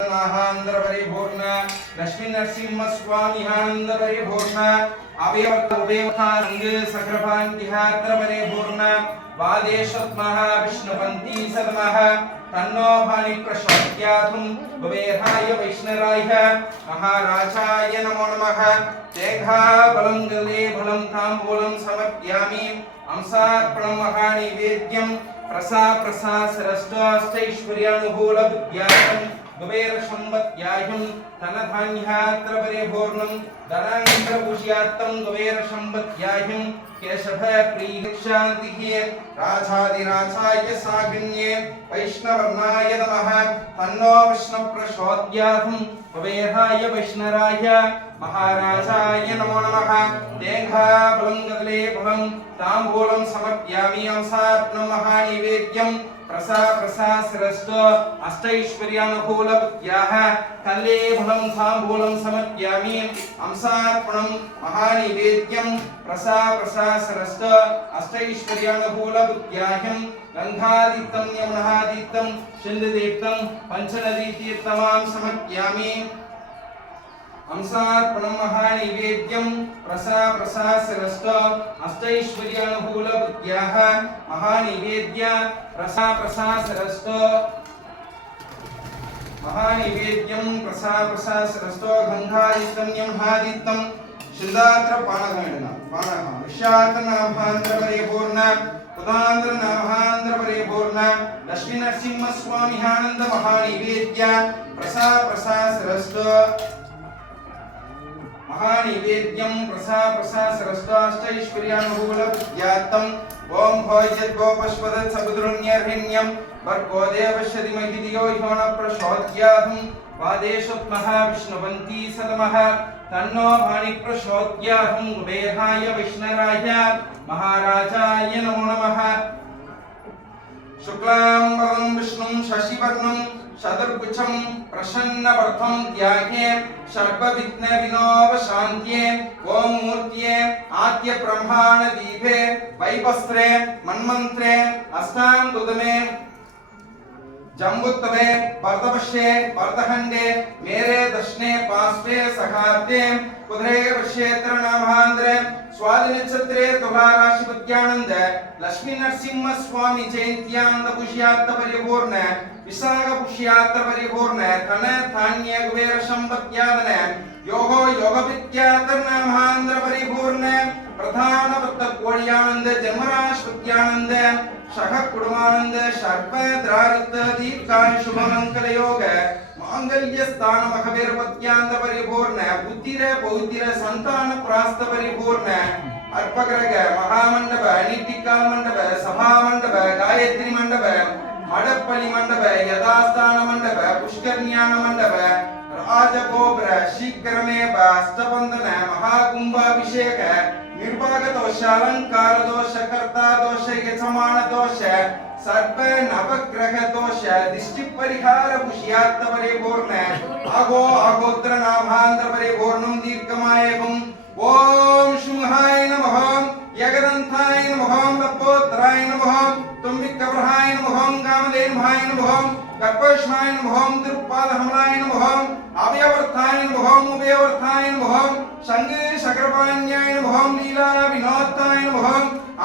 పరిపూర్ణ లక్ష్మీ నరసింహ స్వామి ఆనంద పరిపూర్ణ అవయవోపేవకానంద సకృపాంతిహాత్ర పరిపూర్ణ వాదేశత్మః విష్ణుపంతి సతమః తన్నో భాని ప్రశోక్యాతుం భవేహాయ వైష్ణరాయ మహారాజాయ నమో నమః తేఘా బలం గలే బలం తాంబూలం సమర్ప్యామి అంసార్పణం మహానివేద్యం ప్రసా ప్రసా సరస్వాస్తైశ్వర్యానుభూల విద్యాసం गवेर संबत द्ववेरशम्बत्यायुं तनधान्यात्र परेभोर्णं धनाङ्गभूष्यात्तं द्ववेरशम्बत्यायुं केशभ प्रीक्षान्तिः ये सागिन्ये वैष्णवर्णाय नमः। तन्नो वैष्णव विष्णुप्रचोद्याथं भवेहाय वैष्णराय महाराजाय नमो नमः। देघाबलं गदले भवं ताम्बूलं समर्प्यामि अंसात्ममहानिवेद्यम्। ప్రసా ప్రసా శిరస్తో అష్టైశ్వర్యానుకూల విద్యాహ కల్లే ఫలం సాంబూలం సమర్ప్యామి అంసార్పణం మహానివేద్యం ప్రసా ప్రసా శిరస్తో అష్టైశ్వర్యానుకూల విద్యాహ్యం గంగాదీప్తం యమునహాదీప్తం పంచనదీతీర్థమాం సమర్ప్యామి अंसार हंसार्पणं महानैवेद्यं प्रसा प्रसासरस्त अष्टैश्वर्यानुकूलबुद्ध्याः महानैवेद्य प्रसा प्रसासरस्त महानैवेद्यं प्रसा प्रसा प्रसासरस्त गन्धादित्तं यमहादित्तं शिन्दात्र पाणगणन पाणः विश्वातनाभान्तरपरेपूर्ण पदान्तरनाभान्तरपरेपूर्ण लक्ष्मीनरसिंहस्वामिहानन्दमहानैवेद्य प्रसा प्रसा प्रसासरस्त महानिवेद्यं प्रसा प्रसा सरस्वाष्टैश्वर्यानुकूलविद्यात्तम् ॐ भोजद्गोपश्वदत् समुद्रुण्यर्हिण्यं भर्गो देवश्यतिमहि धियो ह्यो न प्रचोद्याहं वादेशोत्मः विष्णुवन्ती सदमः तन्नो भानि प्रचोद्याहं कुबेराय वैष्णराय महाराजाय नमो नमः। शुक्लाम्बरं विष्णुं शशिवर्णं शतर्कुचम् प्रसन्नवर्थम् त्यागे मूर्तिये ॐ मूर्त्ये दीपे वैपस्त्रे मन्मंत्रे अस्तां दुदमे जम्बुत्तमे भरतपश्ये भरतखण्डे मेरे दशने पास्ते सखाते कुधरे पश्ये तृणामान्द्रे સ્વાતિ નક્ષત્રે તુલા રાશિ પત્યાનંદ લક્ષ્મી નરસિંહ સ્વામી જયંત્યાનંદ પુષ્યાર્થ પરિપૂર્ણ વિશાખ પુષ્યાર્થ પરિપૂર્ણ ધન ધાન્ય કુબેર સંપત્યાદન યોગો યોગ વિદ્યાતર્નામાંદ્ર પરિપૂર્ણ પ્રધાન ભક્ત કોળિયાનંદ જન્મરાશ પત્યાનંદ સહ કુടുംബાનંદ સર્વ દ્રારત દીપકાય શુભમંગલ યોગ మాంగళ్య స్థానమహ వీరపత్యాంత పరిపూర్ణ పుత్తిర పౌత్ర సంతాన ప్రాస్త పరిపూర్ణ అర్పగ్రగ మహామండప అనిటికా మండప సభామండప గాయత్రి మండప మడపల్లి మండప యథాస్థాన మండప పుష్కర్ణ్యాన మండప రాజగోపుర శీఘ్రమేవ అష్టబంధన మహాకుంభాభిషేక నిర్భాగ దోష అలంకార దోష కర్తా దోష యజమాన దోష ಸರ್ವ ನವಗ್ರಹ ದೋಷ ದಿಷ್ಟಿ ಪರಿಹಾರ ಪುಷ್ಯಾರ್ಥ ಪರಿಪೂರ್ಣ ಆಗೋ ಆಗೋತ್ರ ನಾಮಾಂತರ ಪರಿಪೂರ್ಣಂ ದೀರ್ಘಮಾಯಕಂ ಓಂ ಶುಂಹಾಯ ನಮಃ ಯಗದಂಥಾಯ ನಮಃ ಲಪ್ಪೋತ್ತರಾಯ ನಮಃ ತುಂಬಿಕವೃಹಾಯ ನಮಃ ಕಾಮಧೇನುಭಾಯ ನಮಃ ಕರ್ಪಶ್ಮಾಯ ನಮಃ ತಿರುಪಾದಹಮಲಾಯ ನಮಃ ಅವಯವರ್ಥಾಯ ನಮಃ ಉಭಯವರ್ಥಾಯ ನಮಃ ಸಂಗೇ ಶಕರಪಾಣ್ಯಾಯ ನಮಃ ಲೀಲಾ ವಿನೋತ್ತಾಯ ನಮಃ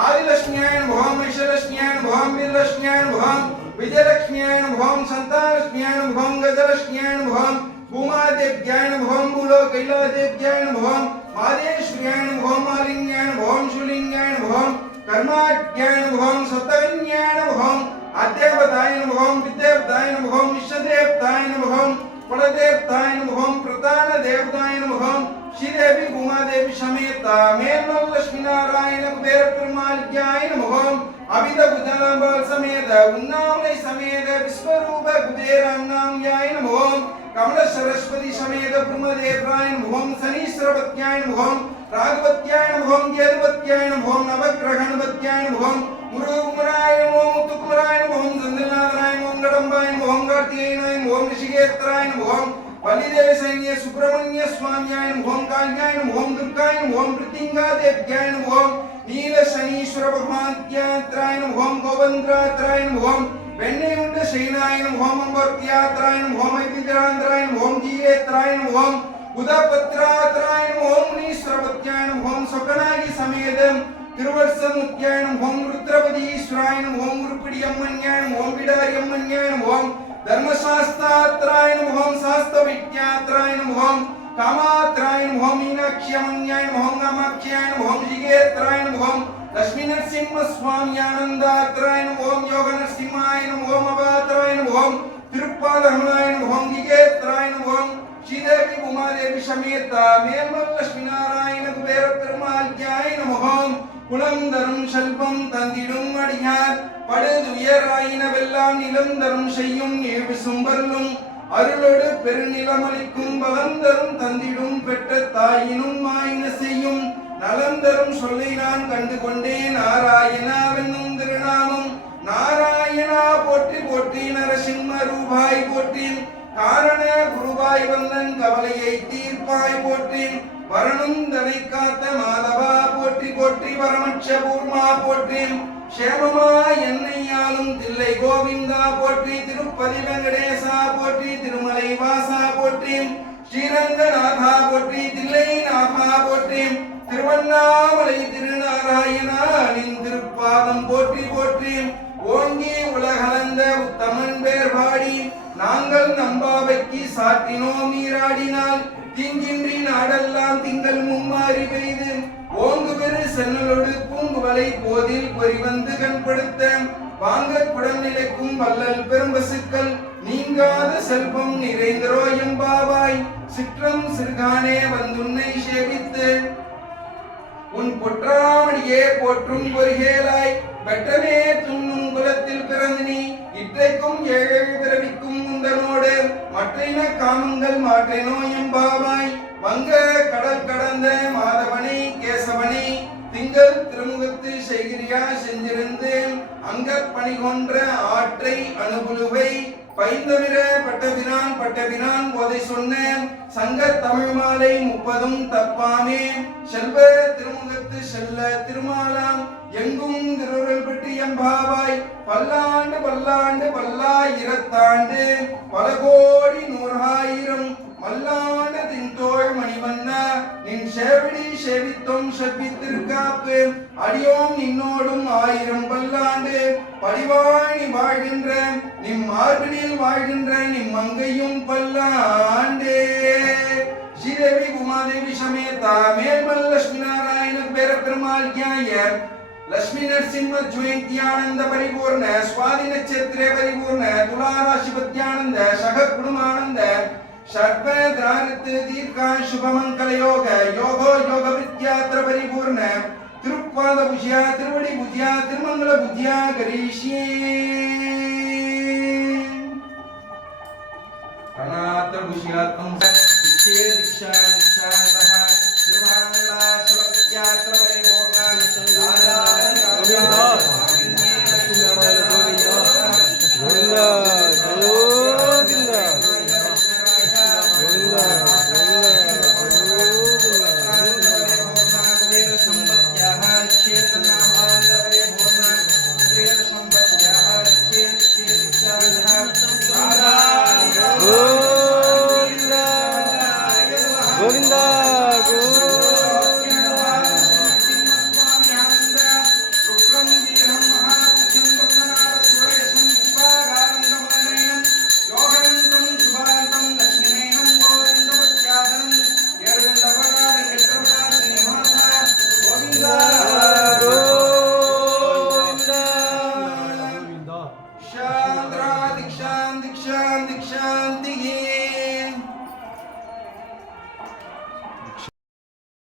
आदिलक्ष्म्याय भवम ऋषलक्ष्म्याय भवम वीरलक्ष्म्याय भवम विजयलक्ष्म्याय भवम संतानलक्ष्म्याय भवम गजलक्ष्म्याय भवम भूमादेव्याय भवम भूलोकैलादेव्याय भवम मादेश्वर्याय भवम मालिन्याय भवम शूलिन्याय भवम कर्माज्ञाय भवम सत्तगन्याय भवम अद्यवताय भवम विद्यावताय भवम विश्वदेवताय भवम परदेवताय भवम శ్రీదేవి ఉమాదేవి సమేత మేల్నవ లక్ష్మీనారాయణ కుబేర పెరుమాల్యాయ నమః. అభిత బుధనాంబాల సమేత ఉన్నాములై సమేత విశ్వరూప కుబేరాన్నామ్యాయ నమః. కమల సరస్వతి సమేత బ్రహ్మదేవాయ నమః. శనీశ్వరపత్యాయ నమః. రాఘవత్యాయ నమః. జయపత్యాయ నమః. నవగ్రహణపత్యాయ నమః. మురుగుమరాయ నమః. ముత్తుకుమరాయ నమః. చంద్రనాథరాయ నమః. గడంబాయ నమః. కార్తికేయనాయ నమః. ఋషికేత్రాయ నమః. ಬಲಿದೇವ ಸೈನ್ಯ ಸುಬ್ರಹ್ಮಣ್ಯ ಸ್ವಾಮ್ಯಾಯ ಓಂ ಕಾನ್ಯಾಯ ಓಂ ದುರ್ಗಾಯ ಓಂ ಮೃತಿಂಗಾದೇವ್ಯಾಯ ಓಂ ನೀಲ ಶನೀಶ್ವರ ಭಗವಾಂತ್ಯಾತ್ರಾಯ ಓಂ ಗೋವಂದ್ರಾತ್ರಾಯ ಓಂ வெண்ணையுண்ட சைனாயனம் ஹோமம் பக்தியாத்ராயனம் ஹோமை பிதிராந்திராயனம் ஹோம் ஜீவேத்ராயனம் ஹோம் உதபத்ராத்ராயனம் ஹோம் நீஸ்வரபத்யாயனம் ஹோம் சொக்கனாகி சமேதம் திருவர்சமுத்தியாயனம் ஹோம் ருத்ரபதீஸ்வராயனம் ஹோம் உருப்பிடி அம்மன்யானம் ஹோம் விடாரி அம்மன்யானம் ஹோம் தர்மசாஸ்தாத்ராயனம் ஹோம் காமாத்ராயணம் ஹோம் மீனாட்சி அம்மன்யாயணம் ஹோம் காமாட்சியாயணம் ஹோம் ஜிகேத்ராயணம் ஹோம் லட்சுமி நரசிம்ம சுவாமி ஆனந்தாத்ராயணம் ஓம் யோக நரசிம்மாயணம் ஓம் அபாத்ராயணம் ஓம் திருப்பாதரமணாயணம் ஓம் கிகேத்ராயணம் ஓம் ஸ்ரீதேவி உமாதேவி சமேதா மேல்மல் லட்சுமி நாராயண குபேர பெருமாள்யாய நமோம் குலம் தரும் செல்வம் தந்திடும் அடியார் படுதுயராயினவெல்லாம் நிலம் தரும் செய்யும் ஏழு சும்பர்லும் அருளோடு பெருநிலமளிக்கும் பவந்தரும் தந்திடும் பெற்ற தாயினும் மாயின செய்யும் நலந்தரும் சொல்லை நான் கண்டு கொண்டேன் நாராயணாவென்னும் திருநாமம். நாராயணா போற்றி போற்றி நரசிம்ம ரூபாய் போற்றி காரண குருவாய் வந்தன் கவலையை தீர்ப்பாய் போற்றி வரணும் தனை காத்த மாதவா போற்றி போற்றி வரமட்ச பூர்மா போற்றி. சேமமா என்னையாலும் தில்லை கோவிந்தா போற்றி. திருப்பதி வெங்கடேசா போற்றி. திருமலை வாசா போற்றி. ஸ்ரீரங்கநாதா போற்றி. தில்லை நாதா போற்றி. திருவண்ணாமலை திருநாராயணா நின் திருப்பாதம் போற்றி போற்றி. வள்ளல் நீங்காத செல்வம் நிறைந்தரோ எம்பாவாய் சிற்றம் சிறுகானே வந்துன்னை சேவித்து. உன் பொற்றாமணியே போற்றும் பொறிகேலாய் வெட்டமே துண்ணும் குலத்தில் பிறந்து நீ இற்றைக்கும் ஏழு பிறவிக்கும் முந்தனோடு மற்றின காமங்கள் மாற்றினோ எம்பாவாய். வங்க கடல் கடந்த மாதவனை திங்கள் திருமுகத்து செய்கிறியா செஞ்சிருந்து அங்க பணி கொன்ற ஆற்றை அணுகுழுவை பைந்தவிர பட்டபிரான் பட்டபிரான் போதை சொன்ன சங்க தமிழ் மாலை முப்பதும் தப்பாமே. செல்வ திருமுகத்து செல்ல திருமாலாம் எங்கும் திருவுருள் பெற்று எம்பாவாய் பல்லாண்டு பல்லாண்டு பல்லாயிரத்தாண்டு பல கோடி நூறாயிரம் மல்லாண்ட தின்தோள் மணிவண்ணா நின் சேவடி சேவித்தோம் செப்பித்திருக்காப்பு. அடியோம் நின்னோடும் ஆயிரம் பல்லாண்டு படிவாணி வாழ்கின்ற நிம் மார்பினில் வாழ்கின்ற நிம் மங்கையும் பல்லாண்டே. ஸ்ரீதேவி உமாதேவி சமேதா மேல்மல் லட்சுமி நாராயண பேர பெருமாள் கியாய லட்சுமி நரசிம்ம ஜுயந்தியானந்த பரிபூர்ண சுவாதி நட்சத்திரே பரிபூர்ண துலா ராசிபத்யானந்த சக குடுமானந்த சர்வதானத்து தீர்க்கா சுபமங்கல யோக யோகோ யோக வித்யாத்திர பரிபூர்ண திருப்பாத புஜியா திருவடி புஜியா திருமங்கல புஜியா கரீஷ்யே. பிரணாத்த புஜியாத்மம் சத் தீக்ஷா தீக்ஷா.